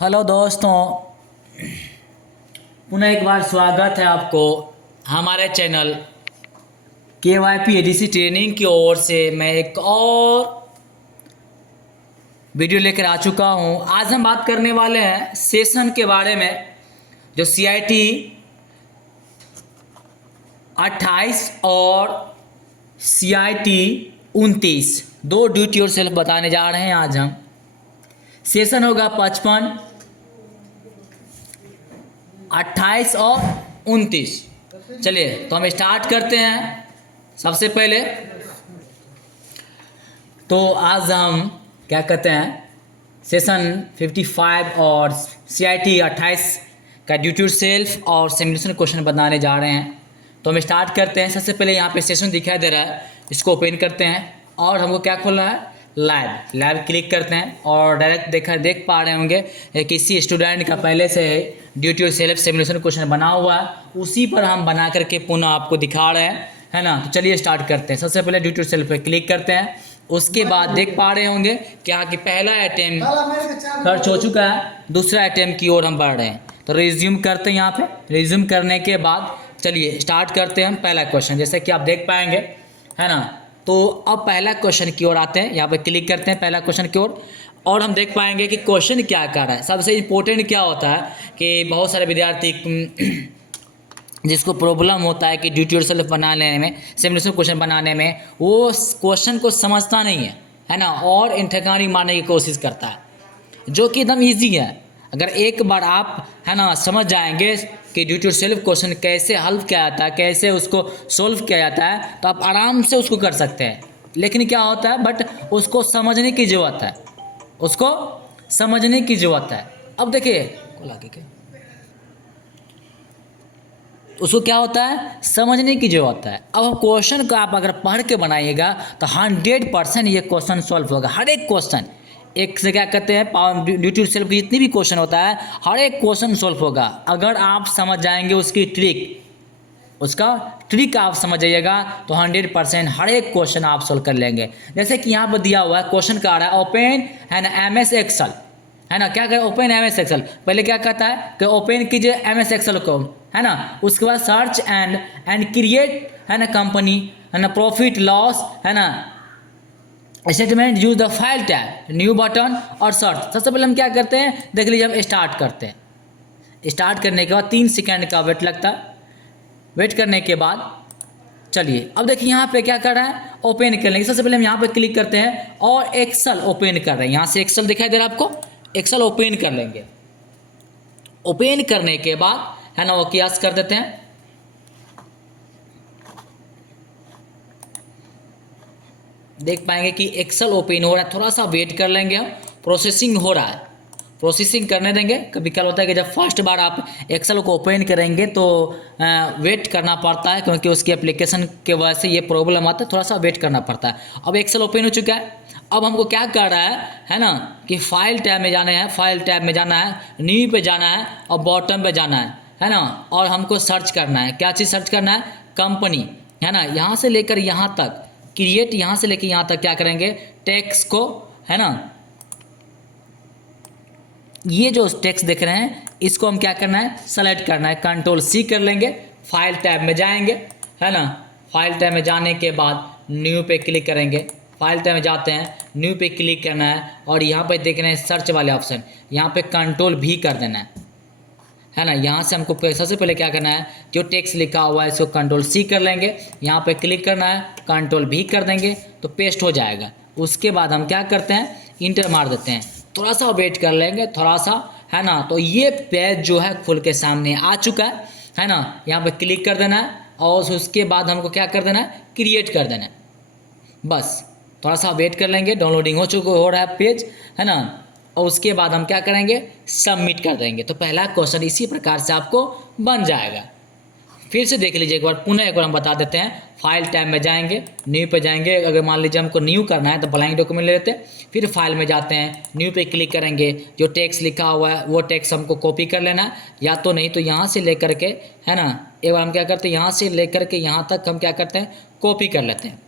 Hello दोस्तों, पुनः एक बार स्वागत है आपको हमारे चैनल KYP ADC ट्रेनिंग की ओर से। मैं एक और वीडियो लेकर आ चुका हूं। आज हम बात करने वाले हैं सेशन के बारे में, जो CIT 28 और CIT 29 दो ड्यूटी और सेल्फ बताने जा रहे हैं। आज हम सेशन होगा 55, 28 और 29। चलिए तो हम स्टार्ट करते हैं। सबसे पहले तो आज हम क्या कहते हैं, सेशन 55 और CIT 28 का ड्यूटी सेल्फ और सिमुलेशन क्वेश्चन बनाने जा रहे हैं। तो हम स्टार्ट करते हैं। सबसे पहले यहाँ पे सेशन दिखाई दे रहा है, इसको ओपन करते हैं और हमको क्या खोलना है, लैब क्लिक करते हैं और डायरेक्ट देख पा रहे होंगे किसी स्टूडेंट का पहले से ड्यूटी और सेल्फ सिमुलेशन क्वेश्चन बना हुआ है, उसी पर हम बना करके पुनः आपको दिखा रहे हैं, है ना। तो चलिए स्टार्ट करते हैं। सबसे पहले ड्यूटी और सेल्फ पे क्लिक करते हैं। उसके बाद देख पा रहे होंगे क्या कि पहला अटेम्प्ट खर्च हो चुका है, दूसरा अटेम्प्ट की ओर हम बढ़ रहे हैं। तो रिज्यूम करते हैं। यहाँ पे रिज्यूम करने के बाद चलिए स्टार्ट करते हैं हम पहला क्वेश्चन, जैसे कि आप देख पाएंगे, है ना। तो अब पहला क्वेश्चन की ओर आते हैं। यहाँ पे क्लिक करते हैं पहला क्वेश्चन की ओर और हम देख पाएंगे कि क्वेश्चन क्या कर रहा है। सबसे इम्पोर्टेंट क्या होता है कि बहुत सारे विद्यार्थी जिसको प्रॉब्लम होता है कि ड्यूटी और सेल्फ बनाने में, सिमुलेशन क्वेश्चन बनाने में, वो क्वेश्चन को समझता नहीं है ना, और ठिकाने मारने की कोशिश करता है, जो कि एकदम ईजी है। अगर एक बार आप, है ना, समझ जाएंगे कि ड्यूटी और सेल्फ क्वेश्चन कैसे हल किया जाता है, कैसे उसको सोल्व किया जाता है, तो आप आराम से उसको कर सकते हैं। लेकिन क्या होता है, बट उसको समझने की ज़रूरत है, उसको समझने की ज़रूरत है। अब देखिए उसको क्या होता है, समझने की ज़रूरत है। अब क्वेश्चन को आप अगर पढ़ के बनाइएगा तो 100% ये क्वेश्चन सॉल्व होगा। हर एक क्वेश्चन, एक से क्या कहते हैं, ड्यूटी सेल्फ की जितनी भी क्वेश्चन होता है, हर एक क्वेश्चन सॉल्व होगा अगर आप समझ जाएंगे उसकी ट्रिक आप समझ जाइएगा तो 100% हर एक क्वेश्चन आप सॉल्व कर लेंगे। जैसे कि यहाँ पर दिया हुआ है, क्वेश्चन का आ रहा है ओपन, है ना, MS एक्सेल, है ना। क्या करें, ओपन MS एक्सेल। पहले क्या कहता है कि ओपन कीजिए MS एक्सेल को, है ना। उसके बाद सर्च एंड क्रिएट, है ना, कंपनी, है ना, प्रॉफिट लॉस, है ना, statement, use the file tab, new button और सर्च। सबसे पहले हम क्या करते हैं, देख लीजिए, हम स्टार्ट करते हैं। स्टार्ट करने के बाद 3 सेकंड का वेट लगता है। वेट करने के बाद चलिए अब देखिए यहाँ पे क्या कर रहा है, ओपन कर लेंगे। सबसे पहले हम यहाँ पे क्लिक करते हैं और एक्सेल ओपन कर रहे हैं। यहाँ से एक्सेल दिखाई दे रहा है आपको, एक्सेल ओपन कर लेंगे। ओपन करने के बाद, है ना, ओके यस कर देते हैं। देख पाएंगे कि एक्सेल ओपन हो रहा है। थोड़ा सा वेट कर लेंगे हम, प्रोसेसिंग हो रहा है, प्रोसेसिंग करने देंगे। कभी क्या होता है कि जब फर्स्ट बार आप एक्सेल को ओपन करेंगे तो वेट करना पड़ता है, क्योंकि उसकी एप्लीकेशन के वजह से ये प्रॉब्लम आता है, थोड़ा सा वेट करना पड़ता है। अब एक्सेल ओपन हो चुका है। अब हमको क्या कर रहा है ना, कि फाइल टैब में जाना है, फाइल टैब में जाना है, न्यू पे जाना है और बॉटम पे जाना है ना। और हमको सर्च करना है, क्या चीज़ सर्च करना है, कंपनी, है ना। यहाँ से लेकर यहाँ तक क्रिएट, यहाँ से लेकर यहाँ तक क्या करेंगे, टेक्स्ट को, है ना, ये जो टेक्स्ट देख रहे हैं इसको हम क्या करना है, सेलेक्ट करना है। Ctrl+C कर लेंगे, फाइल टैब में जाएंगे, है ना। फाइल टैब में जाने के बाद न्यू पे क्लिक करेंगे। फाइल टैब में जाते हैं, न्यू पे क्लिक करना है और यहाँ पे देख रहे हैं सर्च वाले ऑप्शन, यहाँ पे Ctrl+V कर देना है ना। यहाँ से हमको सबसे पहले क्या करना है, जो टेक्स्ट लिखा हुआ है इसको Ctrl+C कर लेंगे, यहाँ पे क्लिक करना है, Ctrl+V कर देंगे तो पेस्ट हो जाएगा। उसके बाद हम क्या करते हैं, इंटर मार देते हैं। थोड़ा सा वेट कर लेंगे, थोड़ा सा, है ना। तो ये पेज जो है खुल के सामने आ चुका है ना। यहाँ पे क्लिक कर देना है और उसके बाद हमको क्या कर देना है, क्रिएट कर देना है। बस थोड़ा सा वेट कर लेंगे, डाउनलोडिंग हो रहा है पेज, है ना। और उसके बाद हम क्या करेंगे, सबमिट कर देंगे। तो पहला क्वेश्चन इसी प्रकार से आपको बन जाएगा। फिर से देख लीजिए एक बार, पुनः एक बार हम बता देते हैं। फाइल टैब में जाएंगे, न्यू पे जाएंगे। अगर मान लीजिए हमको न्यू करना है तो ब्लैंक डॉक्यूमेंट ले लेते हैं। फिर फाइल में जाते हैं, न्यू पे क्लिक करेंगे। जो टेक्स्ट लिखा हुआ है वो टेक्स्ट हमको कॉपी कर लेना है, या तो नहीं तो यहाँ से लेकर के, है ना, एक बार हम क्या करते हैं, यहाँ से लेकर के यहाँ तक हम क्या करते हैं, कॉपी कर लेते हैं।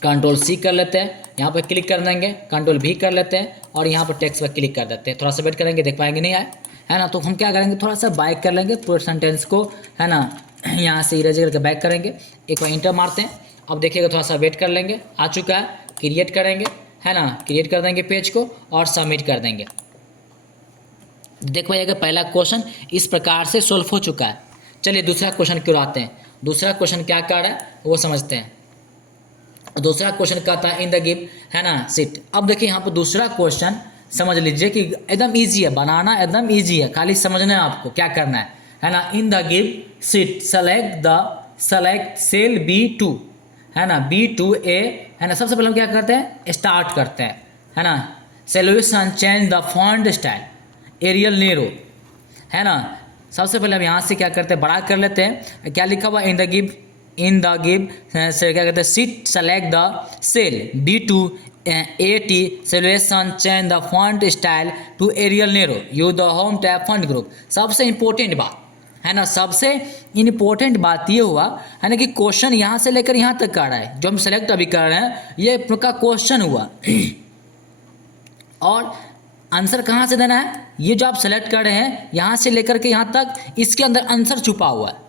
Ctrl+C कर लेते हैं। यहाँ पर क्लिक कर देंगे, कंट्रोल भी कर लेते हैं और यहाँ पर टेक्स्ट पर क्लिक कर देते हैं। थोड़ा सा वेट करेंगे, देख पाएंगे नहीं आए, है ना। तो हम क्या करेंगे, थोड़ा सा बैक कर लेंगे पूरे सेंटेंस को, है ना। यहाँ से इरेज करके बैक करेंगे, एक बार इंटर मारते हैं। अब देखिएगा, थोड़ा सा वेट कर लेंगे, आ चुका है। क्रिएट करेंगे, है ना, क्रिएट कर देंगे पेज को और सबमिट कर देंगे। देख पाइएगा पहला क्वेश्चन इस प्रकार से सोल्व हो चुका है। चलिए दूसरा क्वेश्चन क्यों आते हैं। दूसरा क्वेश्चन क्या कर रहा है वो समझते हैं। दूसरा क्वेश्चन कहता है इन द गिव, है ना, सीट। अब देखिए यहाँ पर दूसरा क्वेश्चन समझ लीजिए कि एकदम इजी है, बनाना एकदम इजी है, खाली समझना है आपको क्या करना है ना। In the given sheet select cell B2, है ना, B2A, है ना। सबसे पहले हम क्या करते हैं, स्टार्ट करते हैं, है ना। Solution change the font style Arial narrow, है ना। सबसे पहले हम यहाँ से क्या करते हैं, बड़ा कर लेते हैं। क्या लिखा हुआ, इन द गिव से क्या कहते हैं, sheet select the cell B2AT solution change the font style to Arial narrow use the home tab font group. सबसे इंपॉर्टेंट बात, है ना, सबसे इम्पोर्टेंट बात ये हुआ, है ना, कि क्वेश्चन यहाँ से लेकर यहाँ तक का रहा है। जो हम सेलेक्ट अभी कर रहे हैं ये का क्वेश्चन हुआ और आंसर कहाँ से देना है, ये जो आप सेलेक्ट कर रहे हैं यहाँ से लेकर के यहाँ तक, इसके अंदर आंसर छुपा हुआ है।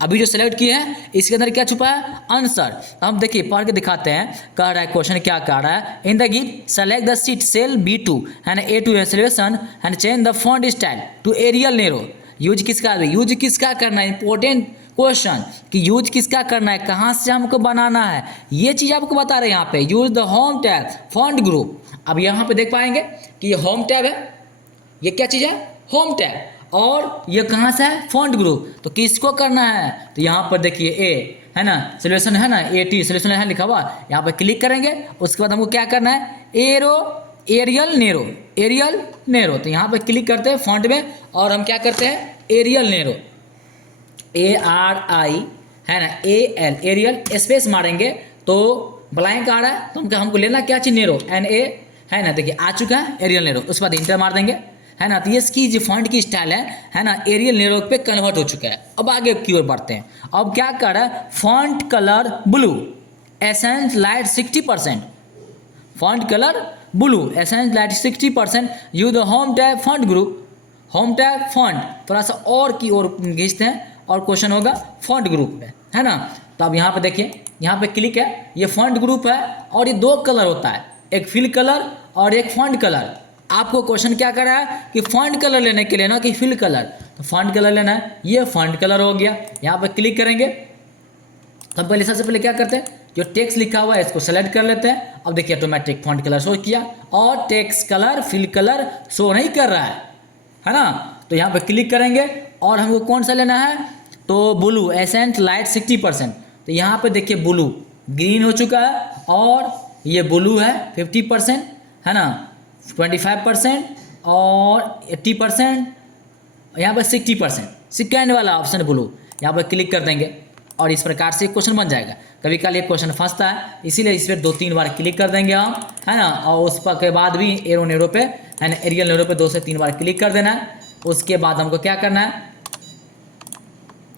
अभी जो सेलेक्ट किए हैं इसके अंदर क्या छुपा है, आंसर। हम देखिए पढ़ के दिखाते हैं, कह रहा है क्वेश्चन क्या कह रहा है, in the given select the sheet cell B2 and A2 solution and change the font style to Arial narrow. Use किसका करना है, इंपॉर्टेंट क्वेश्चन कि यूज किसका करना है, कहाँ से हमको बनाना है, ये चीज़ आपको बता रहे हैं यहाँ पे। Use the home tab font group. अब यहाँ पे देख पाएंगे कि ये होम टैब है, ये क्या चीज़ है, होम टैब, और ये कहाँ से है, फॉन्ट ग्रुप। तो किसको करना है, तो यहाँ पर देखिए ए, है ना, सॉल्यूशन, है ना, AT सॉल्यूशन है लिखा हुआ, यहाँ पर क्लिक करेंगे। उसके बाद हमको क्या करना है, एरियल नेरो। तो यहाँ पे क्लिक करते हैं फॉन्ट में और हम क्या करते हैं, एरियल नेरो, ARI, है ना, AL एरियल, स्पेस मारेंगे तो ब्लैंक आ रहा है। तो हमको लेना क्या चाहिए, नेरो, NA, है ना। देखिए आ चुका है एरियल नेरो। उसके बाद इंटर मार देंगे, है ना। तो ये इसकी जो फॉन्ट की स्टाइल है ना, एरियल नेरो पे कन्वर्ट हो चुका है। अब आगे की ओर बढ़ते हैं। अब क्या कर रहा है, font colour blue essence light 60%, font colour blue essence light 60%, use the home tab font group, home tab font थोड़ा सा और की ओर खींचते हैं और क्वेश्चन होगा फॉन्ट ग्रुप में, है ना। तो अब यहाँ पे देखिए, यहाँ पे क्लिक है, ये फॉन्ट ग्रुप है और ये दो कलर होता है, एक फिल कलर और एक फॉन्ट कलर। आपको क्वेश्चन क्या कर रहा है कि फॉन्ट कलर लेने के लिए ना कि फिल कलर, तो फॉन्ट कलर लेना है, ये फॉन्ट कलर हो गया। यहाँ पे क्लिक करेंगे तो पहले सबसे पहले क्या करते हैं, जो टेक्स्ट लिखा हुआ है इसको सेलेक्ट कर लेते हैं। अब देखिए ऑटोमेटिक फॉन्ट कलर शो किया और text colour fill colour show नहीं कर रहा है ना। तो यहाँ पे क्लिक करेंगे और हमको कौन सा लेना है, तो ब्लू एसेंट लाइट 60%। तो यहाँ पे देखिए ब्लू ग्रीन हो चुका है और ये ब्लू है 50%, है ना, 25% और 80%, यहाँ पर 60%, सेकेंड वाला ऑप्शन ब्लू, यहाँ पर क्लिक कर देंगे और इस प्रकार से क्वेश्चन बन जाएगा। कभी कल ये क्वेश्चन फंसता है, इसीलिए इस पर 2-3 बार क्लिक कर देंगे हम, है ना। और उस पर के बाद भी एरो नेरो पे, है ना, एरियल नेरो पे 2 से 3 बार क्लिक कर देना है। उसके बाद हमको क्या करना है,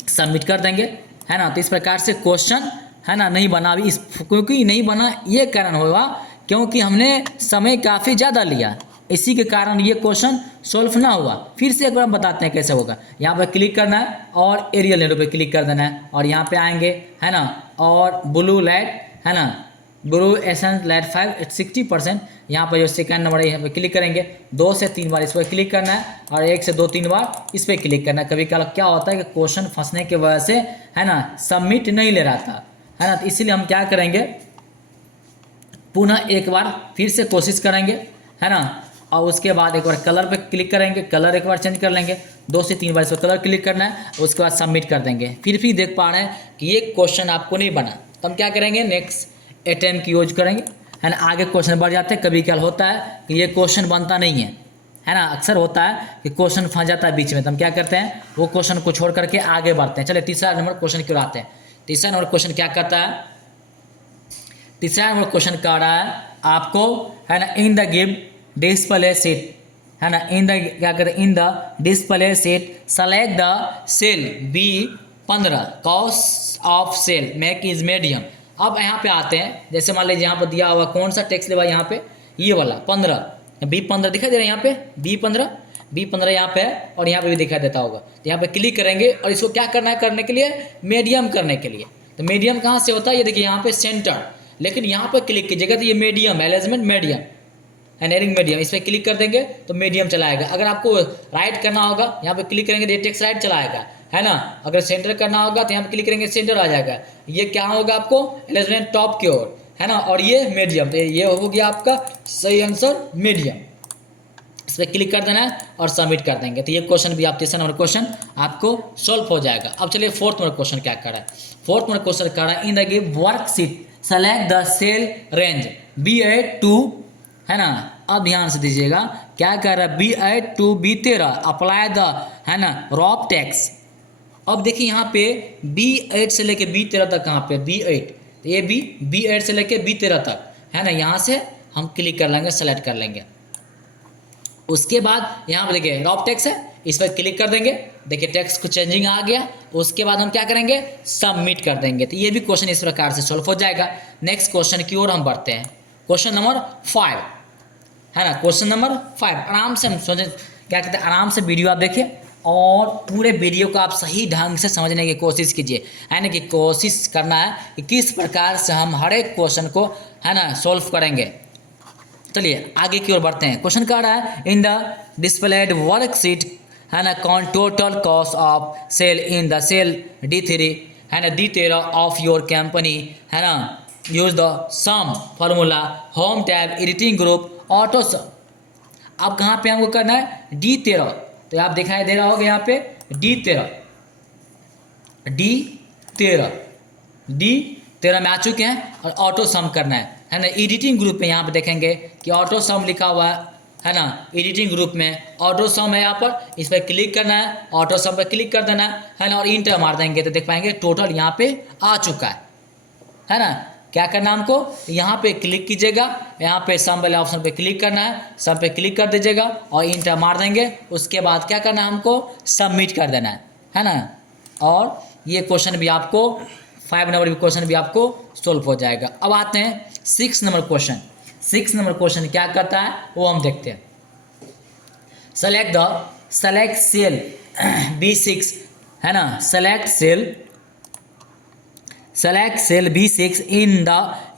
सबमिट कर देंगे, है ना। तो इस प्रकार से क्वेश्चन, है ना, नहीं बना अभी, क्योंकि नहीं बना ये कारण होगा क्योंकि हमने समय काफ़ी ज़्यादा लिया, इसी के कारण ये क्वेश्चन सॉल्व ना हुआ। फिर से एक बार हम बताते हैं कैसे होगा। यहाँ पर क्लिक करना है और एरियल नेरो पे क्लिक कर देना है और यहाँ पे आएंगे, है ना, और ब्लू लाइट, है ना, ब्लू एसेंस लाइट 60%। यहाँ पर जो सेकंड नंबर है यहाँ पे क्लिक करेंगे, 2 से 3 बार इस पर क्लिक करना है और 1 से 2-3 बार इस पर क्लिक करना है। कभी कल क्या होता है कि क्वेश्चन फंसने की वजह से, है ना, सबमिट नहीं ले रहा था, है ना। तो इसीलिए हम क्या करेंगे, पुनः एक बार फिर से कोशिश करेंगे, है ना, और उसके बाद एक बार कलर पे क्लिक करेंगे, कलर एक बार चेंज कर लेंगे, 2 से 3 बार इस पर कलर क्लिक करना है, उसके बाद सबमिट कर देंगे। फिर भी देख पा रहे हैं कि ये क्वेश्चन आपको नहीं बना, तो हम क्या करेंगे, नेक्स्ट अटेम्प्ट की यूज करेंगे, है ना। आगे क्वेश्चन बढ़ जाते हैं। कभी क्या होता है कि ये क्वेश्चन बनता नहीं है ना, अक्सर होता है कि क्वेश्चन फंस जाता है बीच में, तो हम क्या करते हैं, वो क्वेश्चन को छोड़ करके आगे बढ़ते हैं। चलिए तीसरा नंबर क्वेश्चन क्यों आते हैं। तीसरा नंबर क्वेश्चन क्या कहता है, तीसरा नंबर क्वेश्चन कह रहा है आपको, है ना, in the given display sheet, है ना, इन द क्या कहते हैं, in the display sheet select the cell B15 cost of sale make is medium. अब यहाँ पे आते हैं, जैसे मान लीजिए यहाँ पर दिया हुआ कौन सा टैक्स लेवा यहाँ पे, ये वाला 15, B15 दिखाई दे रहा है यहाँ पे, B15 यहाँ पे है और यहाँ पे भी दिखाई देता होगा। तो यहाँ पे क्लिक करेंगे और इसको क्या करना है, करने के लिए मीडियम करने के लिए। तो मीडियम कहाँ से होता है, ये देखिए यहाँ पे सेंटर, लेकिन यहाँ पे क्लिक कीजिएगा तो ये मीडियम अरेंजमेंट मीडियम एनरिंग मीडियम, इस पर क्लिक कर देंगे तो मीडियम चलाएगा। अगर आपको राइट करना होगा यहाँ पे क्लिक करेंगे तो ये टेक्स्ट राइट चलाएगा, है ना। अगर सेंटर करना होगा तो यहाँ पे क्लिक करेंगे सेंटर आ जाएगा। ये क्या होगा आपको, अरेंजमेंट टॉप की ओर, है ना, और ये मीडियम, तो ये हो गया आपका सही आंसर मीडियम। इस पर क्लिक कर देना है और सबमिट कर देंगे। तो ये क्वेश्चन भी आप 3 नंबर क्वेश्चन आपको सॉल्व हो जाएगा। अब चलिए 4th नंबर क्वेश्चन क्या कर रहा है। 4th नंबर क्वेश्चन कर रहा है, in the given worksheet select the cell range B8 to, है ना। अब ध्यान से दीजिएगा क्या कर रहा है, B8 to B13 apply the, है ना, रॉप टैक्स। अब देखिए यहाँ पे B8 से लेके B13 तक, कहाँ पे B8, तो ये B8 से लेके B13 तक, है ना। यहाँ से हम क्लिक कर लेंगे, सेलेक्ट कर लेंगे। उसके बाद यहाँ पे देखिए रॉप टैक्स है, इस पर क्लिक कर देंगे, देखिए टैक्स को चेंजिंग आ गया। उसके बाद हम क्या करेंगे, सबमिट कर देंगे। तो ये भी क्वेश्चन इस प्रकार से सॉल्व हो जाएगा। नेक्स्ट क्वेश्चन की ओर हम बढ़ते हैं, क्वेश्चन नंबर 5, है ना। क्वेश्चन नंबर 5 आराम से हम सोचें, क्या कहते हैं, आराम से वीडियो आप देखिए और पूरे वीडियो को आप सही ढंग से समझने की कोशिश कीजिए, है ना, कि कोशिश करना है कि किस प्रकार से हम हर एक क्वेश्चन को, है ना, सॉल्व करेंगे। चलिए आगे की ओर बढ़ते हैं। क्वेश्चन कह रहा है, इन द डिस्प्लेड वर्कशीट, है ना, कौन total cost of sale in the cell D3, है ना, D13 ऑफ योर कंपनी, है ना, use the sum formula home tab editing group auto sum. अब कहाँ पे हमको करना है, D13, तो आप दिखाई दे रहा होगा यहाँ पे D13 में आ चुके हैं और ऑटो सम करना है ना। एडिटिंग ग्रुप में यहाँ पे देखेंगे कि ऑटो सम लिखा हुआ है ना, एडिटिंग ग्रुप में ऑटो सम है। यहाँ पर इस पर क्लिक करना है, ऑटो सम पर क्लिक कर देना है ना, और इंटर मार देंगे तो देख पाएंगे टोटल यहाँ पे आ चुका है ना। क्या करना है हमको, यहाँ पे क्लिक कीजिएगा, यहाँ पे सम वाले ऑप्शन पे क्लिक करना है, सम पे क्लिक कर दीजिएगा और इंटर मार देंगे। उसके बाद क्या करना है, हमको सबमिट कर देना है ना। और ये क्वेश्चन भी आपको 5 नंबर क्वेश्चन भी आपको सोल्व हो जाएगा। अब आते हैं 6 नंबर क्वेश्चन। 6 नंबर क्वेश्चन क्या करता है वो हम देखते हैं। सेलेक्ट सेल B6, है ना, select cell B6 in the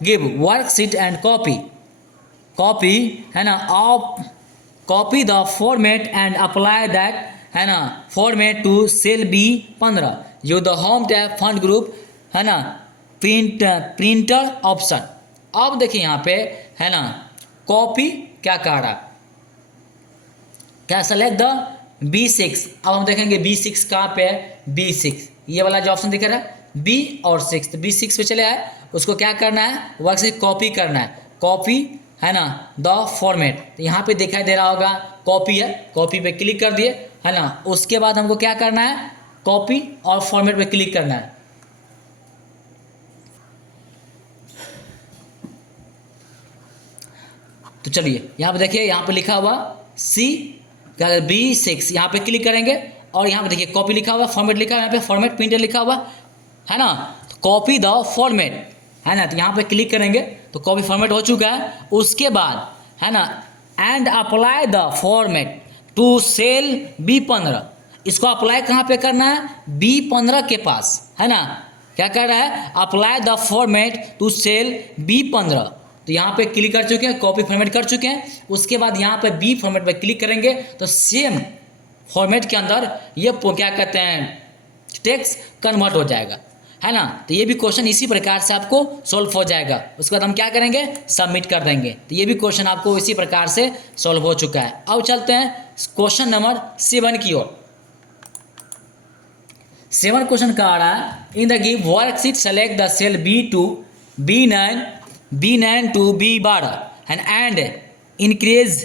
given worksheet and copy, है ना, of copy the format and apply that, है ना, format to cell B15 use the home tab font group, है ना, प्रिंटर ऑप्शन। अब देखिए यहाँ पे, है ना, कॉपी क्या कह रहा, क्या सेलेक्ट द B6। अब हम देखेंगे B6 कहाँ पे है, B6 ये वाला जो ऑप्शन दिख रहा है B और 6, तो B6 पे चले आए। उसको क्या करना है, वर्क से कॉपी करना है, कॉपी, है ना, द फॉर्मेट। तो यहाँ पे दिखाई दे रहा होगा कॉपी है, कॉपी पे क्लिक कर दिए, है ना। उसके बाद हमको क्या करना है, कॉपी और फॉर्मेट पे क्लिक करना है। तो चलिए यहाँ पे देखिए, यहाँ पे लिखा हुआ B6, यहाँ पे क्लिक करेंगे और यहाँ पे देखिए कॉपी लिखा हुआ, फॉर्मेट लिखा हुआ, यहाँ पे फॉर्मेट प्रिंटर लिखा हुआ, है ना। तो कॉपी द फॉर्मेट, है ना, तो यहाँ पे क्लिक करेंगे तो कॉपी फॉर्मेट हो चुका है। उसके बाद, है ना, and apply the format to cell B15, इसको अप्लाई कहाँ पे करना है, B15 के पास, है ना। क्या कर रहा है, apply the format to cell B15। तो यहाँ पे क्लिक कर चुके हैं, कॉपी फॉर्मेट कर चुके हैं। उसके बाद यहाँ पे B फॉर्मेट पे क्लिक करेंगे तो सेम फॉर्मेट के अंदर ये क्या कहते हैं, टेक्स्ट कन्वर्ट हो जाएगा, है ना। तो ये भी क्वेश्चन इसी प्रकार से आपको सॉल्व हो जाएगा। उसके बाद हम क्या करेंगे, सबमिट कर देंगे। तो ये भी क्वेश्चन आपको इसी प्रकार से सॉल्व हो चुका है। अब चलते हैं क्वेश्चन नंबर 7 की ओर। 7 क्वेश्चन का आ रहा है, in the given worksheet select the cell B2, B9 to B12 and increase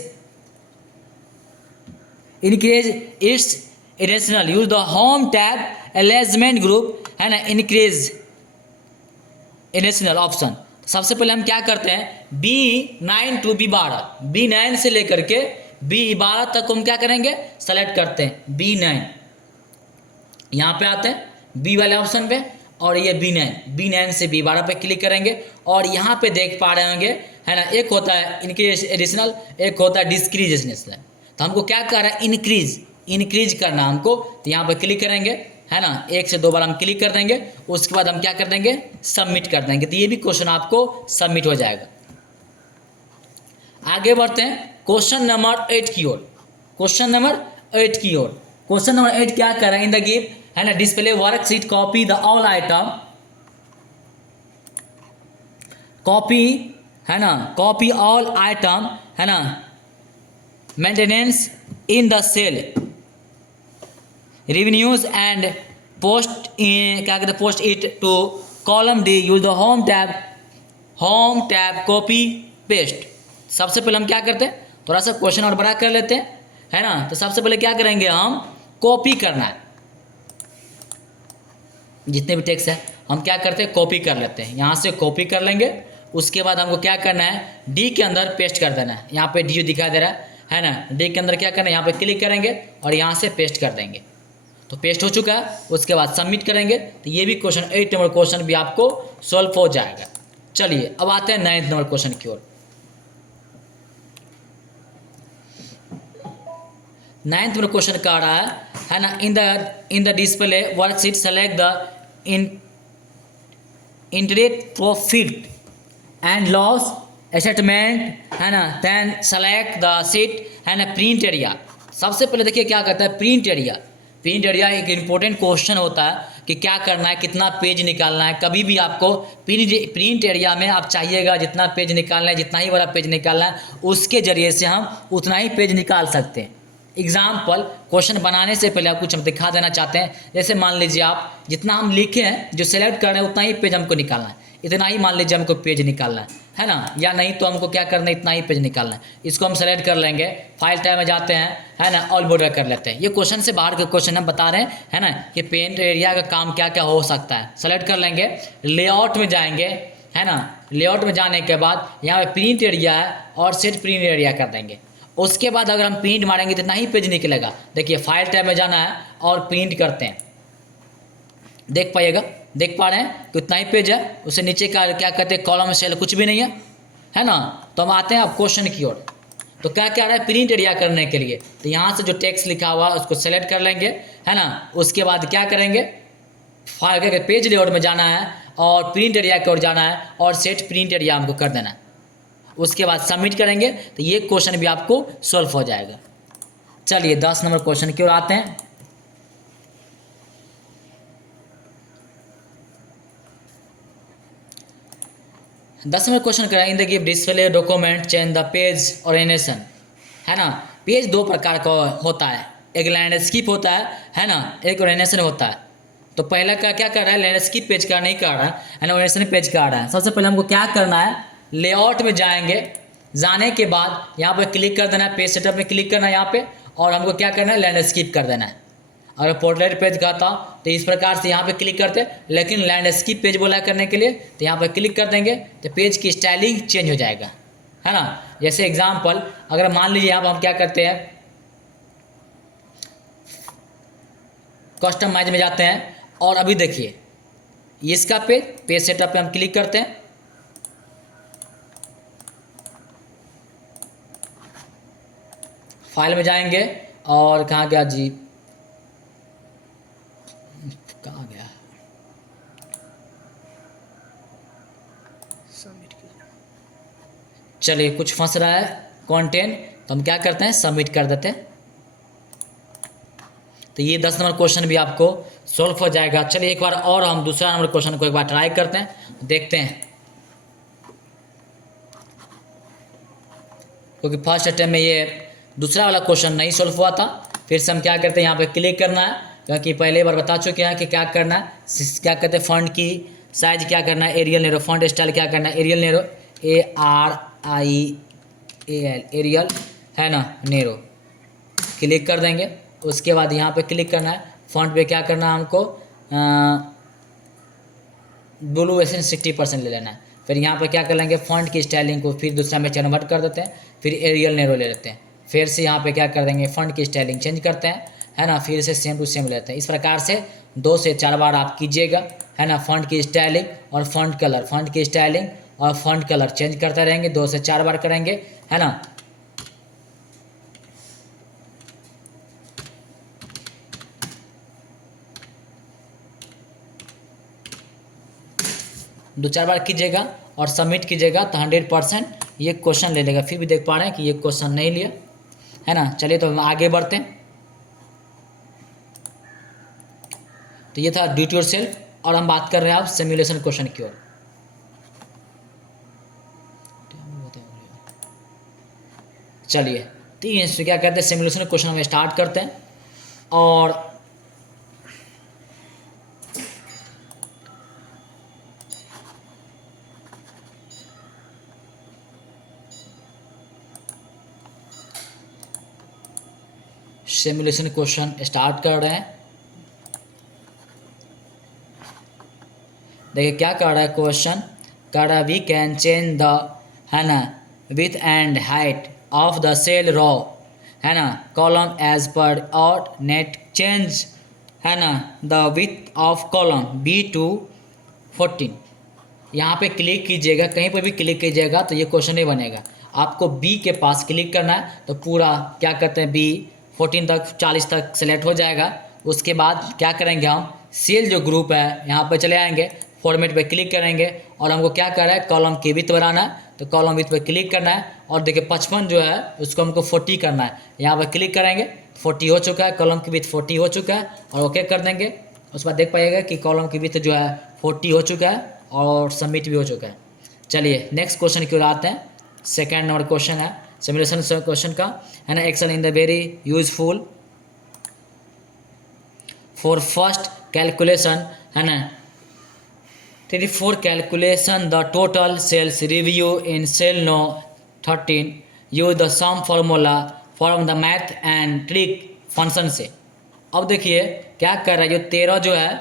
its irrational use the home tab alignment group, है ना, increase irrational ऑप्शन। सबसे पहले हम क्या करते हैं, B9 to B12, B9 से लेकर के B12 तक हम क्या करेंगे, सेलेक्ट करते हैं B9। यहाँ पे आते हैं B वाले ऑप्शन पे और ये B9 से B12 पे क्लिक करेंगे और यहाँ पे देख पा रहे होंगे, है ना, एक होता है इंक्रीज एडिशनल, एक होता है डिस्क्रीज एडिशनल। तो हमको क्या कर रहा है, इंक्रीज करना हमको। तो यहाँ पे क्लिक करेंगे, है ना, 1 से 2 बार हम क्लिक कर देंगे, उसके बाद हम क्या कर देंगे, सबमिट कर देंगे। तो ये भी क्वेश्चन आपको सबमिट हो जाएगा। आगे बढ़ते हैं क्वेश्चन नंबर 8 की ओर। क्वेश्चन नंबर 8 की ओर, क्वेश्चन नंबर 8 क्या कर रहा है, इन द गिव, है ना, display worksheet copy the all item, copy, है ना, कॉपी ऑल आइटम, है ना, maintenance in the cell, revenues and post in, क्या कहते हैं, post it to column D, use the home tab copy paste. सबसे पहले हम क्या करते हैं, थोड़ा सा क्वेश्चन और बड़ा कर लेते हैं, है ना। तो सबसे पहले क्या करेंगे, हम कॉपी करना है, जितने भी टेक्स्ट है हम क्या करते हैं, कॉपी कर लेते हैं। यहाँ से कॉपी कर लेंगे, उसके बाद हमको क्या करना है, डी के अंदर पेस्ट कर देना है। यहाँ पे डी जो दिखाई दे रहा है ना, डी के अंदर क्या करना है, यहाँ पे क्लिक करेंगे और यहाँ से पेस्ट कर देंगे। तो पेस्ट हो चुका है, उसके बाद सबमिट करेंगे। तो ये भी क्वेश्चन 8 नंबर क्वेश्चन भी आपको सॉल्व हो जाएगा। चलिए अब आते हैं 9 नंबर क्वेश्चन की ओर। 9th नंबर क्वेश्चन का आ रहा है ना, in the display worksheet select the interest profit and loss statement, है ना, देन सेलेक्ट द सीट, है ना, प्रिंट एरिया। सबसे पहले देखिए क्या करता है, प्रिंट एरिया एक इम्पोर्टेंट क्वेश्चन होता है कि क्या करना है, कितना पेज निकालना है। कभी भी आपको प्रिंट एरिया में आप चाहिएगा जितना पेज निकालना है, जितना ही बड़ा पेज निकालना है, उसके जरिए से हम उतना ही पेज निकाल सकते हैं। एग्जाम्पल, क्वेश्चन बनाने से पहले आप कुछ हम दिखा देना चाहते हैं। जैसे मान लीजिए आप जितना हम लिखे हैं, जो सेलेक्ट कर रहे हैं, उतना ही पेज हमको निकालना है, इतना ही मान लीजिए हमको पेज निकालना है ना, या नहीं तो हमको क्या करना है, इतना ही पेज निकालना है। इसको हम सेलेक्ट कर लेंगे, फाइल टाइप में जाते हैं, है ना, ऑल बॉर्डर कर लेते हैं। ये क्वेश्चन से बाहर के क्वेश्चन हम बता रहे हैं, है ना, कि पेंट एरिया का काम क्या क्या हो सकता है। सेलेक्ट कर लेंगे, लेआउट में जाएंगे, है ना, लेआउट में जाने के बाद यहाँ पे प्रिंट एरिया है और सेट प्रिंट एरिया कर देंगे। उसके बाद अगर हम प्रिंट मारेंगे तो इतना ही पेज निकलेगा। देखिए फाइल टैब में जाना है और प्रिंट करते हैं, देख पाइएगा, देख पा रहे हैं कि इतना ही पेज है, उससे नीचे का क्या कहते हैं, कॉलम सेल कुछ भी नहीं है ना। तो हम आते हैं अब क्वेश्चन की ओर। तो क्या क्या रहा है, प्रिंट एरिया करने के लिए तो यहाँ से जो टेक्स्ट लिखा हुआ है उसको सेलेक्ट कर लेंगे, है ना। उसके बाद क्या करेंगे, फाइल के पेज लेआउट में जाना है और प्रिंट एरिया की ओर जाना है और सेट प्रिंट एरिया हमको कर देना है। उसके बाद सबमिट करेंगे तो ये क्वेश्चन भी आपको सॉल्व हो जाएगा। चलिए 10 नंबर क्वेश्चन की ओर आते हैं। 10 नंबर क्वेश्चन करें, इन the given display document change the page orientation, है ना। पेज दो प्रकार का होता है, एक लैंडस्केप होता है ना, एक ओरिएंटेशन होता है। तो पहला का क्या कर रहा है, लैंडस्केप पेज का नहीं कर रहा है ना, ओरिएंटेशन पेज का रहा है। सबसे पहले हमको क्या करना है, लेआउट में जाएंगे, जाने के बाद यहाँ पे क्लिक कर देना है, पेज सेटअप में क्लिक करना है यहाँ पे, और हमको क्या करना है, लैंडस्केप कर देना है। अगर पोर्ट्रेट पेज का था तो इस प्रकार से यहाँ पे क्लिक करते, लेकिन लैंडस्केप पेज बोला करने के लिए तो यहाँ पे क्लिक कर देंगे तो पेज की स्टाइलिंग चेंज हो जाएगा, है ना। जैसे एग्जाम्पल, अगर मान लीजिए यहाँ पर हम क्या करते हैं, कस्टमाइज में जाते हैं और अभी देखिए इसका पेज सेटअप पे हम क्लिक करते हैं, फाइल में जाएंगे और कहाँ गया जी, कहाँ गया, चलिए कुछ फंस रहा है कंटेंट, तो हम क्या करते हैं, सबमिट कर देते हैं। तो ये 10 नंबर क्वेश्चन भी आपको सॉल्व हो जाएगा। चलिए एक बार और हम दूसरा नंबर क्वेश्चन को एक बार ट्राई करते हैं, देखते हैं, क्योंकि फर्स्ट अटेम्प्ट में ये दूसरा वाला क्वेश्चन नहीं सॉल्व हुआ था। फिर से हम क्या करते हैं, यहाँ पे क्लिक करना है, क्योंकि पहले बार बता चुके हैं कि क्या करना है, क्या कहते हैं, फॉन्ट की साइज क्या करना है, एरियल नेरो, फॉन्ट स्टाइल क्या करना है, एरियल नेरो, ARIAL, एरियल, है ना, नेरो, क्लिक कर देंगे। उसके बाद यहाँ पे क्लिक करना है, फॉन्ट पे क्या करना है हमको, ब्लू एसेंस 60% ले लेना है। फिर यहाँ पे क्या कर लेंगे, फॉन्ट की स्टाइलिंग को फिर दूसरा में कन्वर्ट कर देते हैं, फिर एरियल नेरो ले लेते हैं। फिर से यहाँ पे क्या कर देंगे, फॉन्ट की स्टाइलिंग चेंज करते हैं, है ना, फिर से सेम टू सेम लेते हैं। इस प्रकार से 2 से 4 बार आप कीजिएगा, है ना, फॉन्ट की स्टाइलिंग और फॉन्ट कलर, फॉन्ट की स्टाइलिंग और फॉन्ट कलर चेंज करते रहेंगे, 2 से 4 बार करेंगे, है ना। दो चार बार कीजिएगा और सबमिट कीजिएगा तो 100% ये क्वेश्चन ले लेगा। फिर भी देख पा रहे हैं कि ये क्वेश्चन नहीं लिया, है ना। चलिए तो हम आगे बढ़ते हैं। तो ये था ड्यू टू योरसेल्फ और हम बात कर रहे हैं अब सिमुलेशन क्वेश्चन की ओर। चलिए तो इसमें क्या कहते हैं, सिमुलेशन क्वेश्चन हम स्टार्ट करते हैं। और सिमुलेशन क्वेश्चन स्टार्ट कर रहे हैं। देखिए क्या कर रहा है क्वेश्चन, कर रहा है वी कैन चेंज द, है ना, with and height of the cell row, है ना, कॉलम एज पर और नेट चेंज, है ना, the width of column B to 14। यहाँ पे क्लिक कीजिएगा, कहीं पर भी क्लिक कीजिएगा तो ये क्वेश्चन नहीं बनेगा। आपको बी के पास क्लिक करना है तो पूरा क्या करते हैं बी 14 तक 40 तक सेलेक्ट हो जाएगा। उसके बाद क्या करेंगे, हम सेल जो ग्रुप है यहाँ पे चले आएंगे, फॉर्मेट पे क्लिक करेंगे और हमको क्या कर रहा है, कॉलम की विड्थ बढ़ाना है तो कॉलम विड्थ पे क्लिक करना है। और देखिए 55 जो है उसको हमको 40 करना है, यहाँ पर क्लिक करेंगे 40 हो चुका है, कॉलम की विड्थ 40 हो चुका है और ओके कर देंगे। उसके बाद देख पाइएगा कि कॉलम की विड्थ जो है 40 हो चुका है और सबमिट भी हो चुका है। चलिए नेक्स्ट क्वेश्चन की ओर आते हैं। सेकेंड नंबर क्वेश्चन है सिमुलेशन क्वेश्चन का, है ना। Excel in the very useful for first calculation, है ना, 34 calculation the total sales review in cell no 13 use the sum formula from the math and trig function से। अब देखिए क्या कर रहा है, जो 13 जो है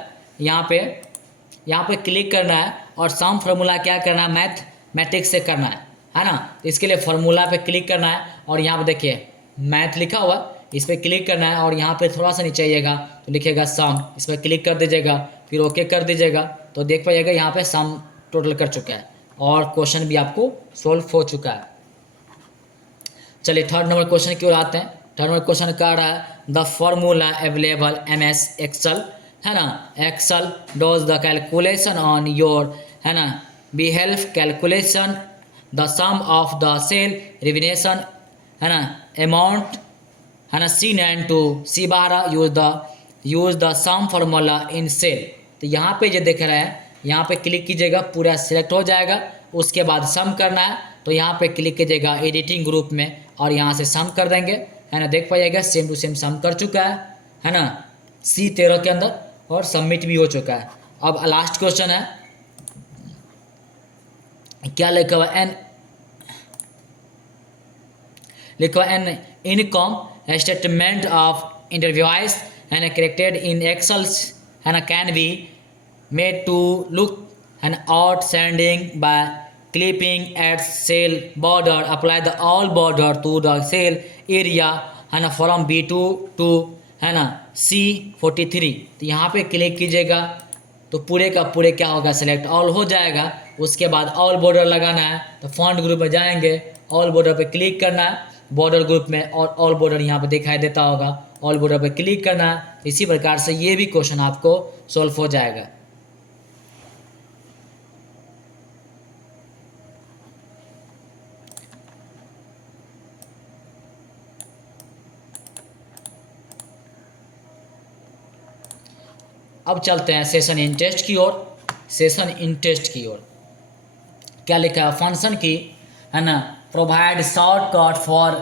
यहाँ पे क्लिक करना है और सम फार्मूला क्या करना है, मैथमेटिक्स से करना है ना। तो इसके लिए फार्मूला पे क्लिक करना है और यहाँ पे देखिए मैथ लिखा हुआ, इस पर क्लिक करना है और यहाँ पे थोड़ा सा नीचे आइएगा तो लिखेगा सम, इस पर क्लिक कर दीजिएगा, फिर ओके कर दीजिएगा तो देख पाइएगा यहाँ पे सम टोटल कर चुका है और क्वेश्चन भी आपको सोल्व हो चुका है। चलिए थर्ड नंबर क्वेश्चन की ओर आते हैं। थर्ड नंबर क्वेश्चन कह रहा है the formula available MS Excel, है ना, Excel does the calculation on your, है ना, be help calculation the sum of the cell renovation, है ना, अमाउंट, है ना, C9 to C12 use the sum formula in cell. तो यहाँ पे जो देख रहे हैं यहाँ पे क्लिक कीजिएगा, पूरा सिलेक्ट हो जाएगा। उसके बाद सम करना है तो यहाँ पे क्लिक कीजिएगा एडिटिंग ग्रुप में और यहाँ से सम कर देंगे, है ना। देख पाइएगा सेम टू सेम सम कर चुका है ना, C13 के अंदर और सबमिट भी हो चुका है। अब लास्ट क्वेश्चन है, क्या लिखा हुआ एन, लिखा हुआ an income statement of interviews and corrected in Excels, है ना, can be made to look an outstanding by clipping at cell border, apply the all border to the cell area, है ना, फ्रॉम B2 टू, है ना, C43। तो यहाँ पे click कीजिएगा तो पूरे का पूरे क्या होगा, सेलेक्ट ऑल हो जाएगा। उसके बाद ऑल बॉर्डर लगाना है तो फॉन्ट ग्रुप में जाएंगे, ऑल बॉर्डर पे क्लिक करना है बॉर्डर ग्रुप में और ऑल बॉर्डर यहाँ पे दिखाई देता होगा, ऑल बॉर्डर पे क्लिक करना है। इसी प्रकार से ये भी क्वेश्चन आपको सॉल्व हो जाएगा। अब चलते हैं सेशन इन टेस्ट की ओर। सेशन इन टेस्ट की ओर क्या लिखा है, फंक्शन की, है ना, प्रोवाइड शॉर्टकट फॉर,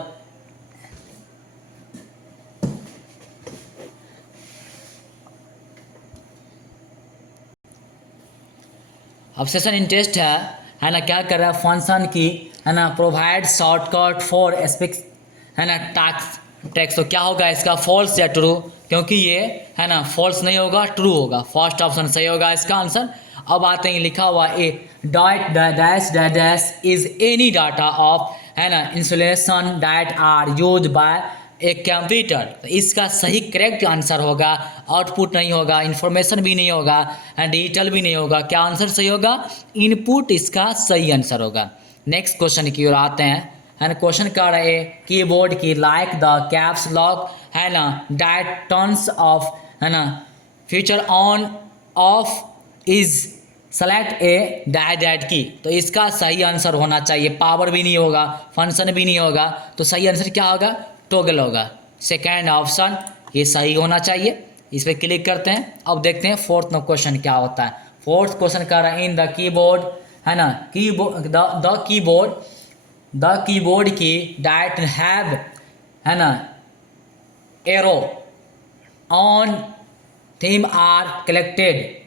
अब सेशन इन टेस्ट है ना, क्या कर रहा है फंक्शन की, है ना, प्रोवाइड शॉर्टकट फॉर स्पेक्स, है ना, टैक्स। तो क्या होगा इसका, फॉल्स या ट्रू, क्योंकि ये, है ना, फॉल्स नहीं होगा ट्रू होगा, फर्स्ट ऑप्शन सही होगा इसका आंसर। अब आते हैं लिखा हुआ a dot dash dash is any data of, है ना, insulation that are used by एक कंप्यूटर। तो इसका सही करेक्ट आंसर होगा, आउटपुट नहीं होगा, इन्फॉर्मेशन भी नहीं होगा एंड डिजिटल भी नहीं होगा। क्या आंसर सही होगा? इनपुट इसका सही आंसर होगा। नेक्स्ट क्वेश्चन की ओर आते हैं, है ना। क्वेश्चन कर रहे कीबोर्ड की लाइक द कैप्स लॉक, है ना, डायट टर्न्स ऑफ, है ना, future on off is select A diet की। तो इसका सही आंसर होना चाहिए, पावर भी नहीं होगा, फंक्शन भी नहीं होगा, तो सही आंसर क्या होगा? टॉगल होगा। सेकेंड ऑप्शन ये सही होना चाहिए। इस पर क्लिक करते हैं। अब देखते हैं फोर्थ क्वेश्चन क्या होता है। फोर्थ क्वेश्चन कह रहा है इन द कीबोर्ड, है ना, keyboard the keyboard keys that have, है ना, arrow on them are collected,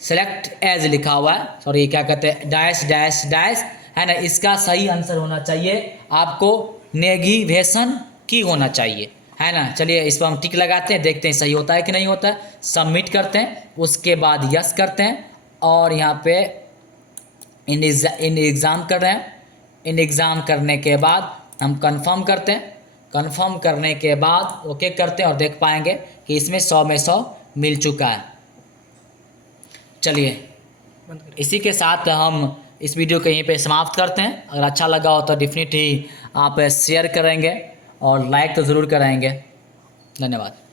select as लिखा हुआ है, सॉरी क्या कहते हैं, डैश डैश डैश, है ना। इसका सही आंसर होना चाहिए आपको नेगेटिवेशन की होना चाहिए, है ना। चलिए इस पर हम टिक लगाते हैं, देखते हैं सही होता है कि नहीं होता है। सबमिट करते हैं, उसके बाद यस करते हैं और यहाँ पे इन एग्ज़ाम कर रहे हैं। इन एग्ज़ाम करने के बाद हम कंफर्म करते हैं। कंफर्म करने के बाद ओके करते हैं और देख पाएंगे कि इसमें 100 में 100 मिल चुका है। चलिए इसी के साथ हम इस वीडियो को यहीं पे समाप्त करते हैं। अगर अच्छा लगा हो तो डेफिनेटली आप शेयर करेंगे और लाइक तो ज़रूर कराएंगे। धन्यवाद।